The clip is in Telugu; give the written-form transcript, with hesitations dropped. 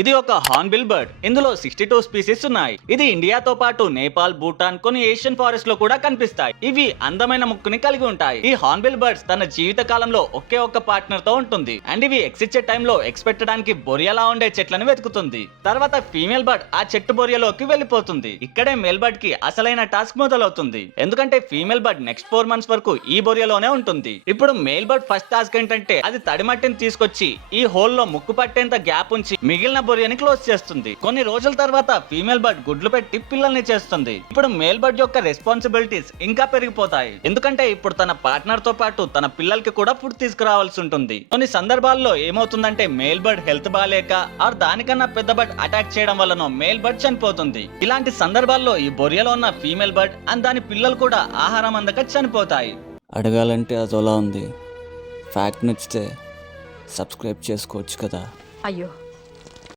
ఇది ఒక హార్న్బిల్ బర్డ్. ఇందులో 62 స్పీసీస్ ఉన్నాయి. ఇది ఇండియాతో పాటు నేపాల్, భూటాన్, కొన్ని ఏషియన్ ఫారెస్ట్ లో కూడా కనిపిస్తాయి. ఇవి అందమైన ముక్కుని కలిగి ఉంటాయి. ఈ హార్న్బిల్ బర్డ్స్ తన జీవిత కాలంలో ఒకే ఒక్క పార్ట్నర్ తో ఉంటుంది. అండ్ ఇవి ఎగ్స్ ఇచ్చే టైంలో ఎగ్స్ పెట్టడానికి బొరియలా ఉండే చెట్లను వెతుకుతుంది. తర్వాత ఫీమేల్ బర్డ్ ఆ చెట్టు బొరియలోకి వెళ్ళిపోతుంది. ఇక్కడే మేల్ బర్డ్ కి అసలైన టాస్క్ మొదలవుతుంది. ఎందుకంటే ఫీమేల్ బర్డ్ నెక్స్ట్ 4 months వరకు ఈ బొరియలోనే ఉంటుంది. ఇప్పుడు మేల్ బర్డ్ ఫస్ట్ టాస్క్ ఏంటంటే అది తడిమట్టిని తీసుకొచ్చి ఈ హోల్ లో ముక్కు పట్టేంత గ్యాప్ ఉంచి మిగిలిన బొరియని క్లోజ్ చేస్తుంది. కొన్ని రోజుల తర్వాత ఫీమేల్ బర్డ్ గుడ్లు పెట్టి పిల్లల్ని చేస్తుంది. ఇప్పుడు మేల్ బర్డ్ యొక్క రెస్పాన్సిబిలిటీస్ ఇంకా పెరిగిపోతాయి. ఎందుకంటే ఇప్పుడు తన పార్ట్నర్ తో పాటు తన పిల్లలకి కూడా ఫుడ్ తీసుకురావాల్సి ఉంటుంది. కొన్ని సందర్భాల్లో ఏమవుతుందంటే మేల్ బర్డ్ హెల్త్ బాగాలేక ఆర్ దానికన్నా పెద్ద బర్డ్ అటాక్ చేయడం వల్లనో మేల్ బర్డ్ చనిపోతుంది. ఇలాంటి సందర్భాల్లో ఈ బొరియలో ఉన్న ఫీమేల్ బర్డ్ అండ్ దాని పిల్లలు కూడా ఆహారం అందక చనిపోతాయి. అడగాలంటే అదోలా ఉంది. ఫ్యాక్ట్ నచ్చితే సబ్స్క్రైబ్ చేసుకోవచ్చు కదా. అయ్యో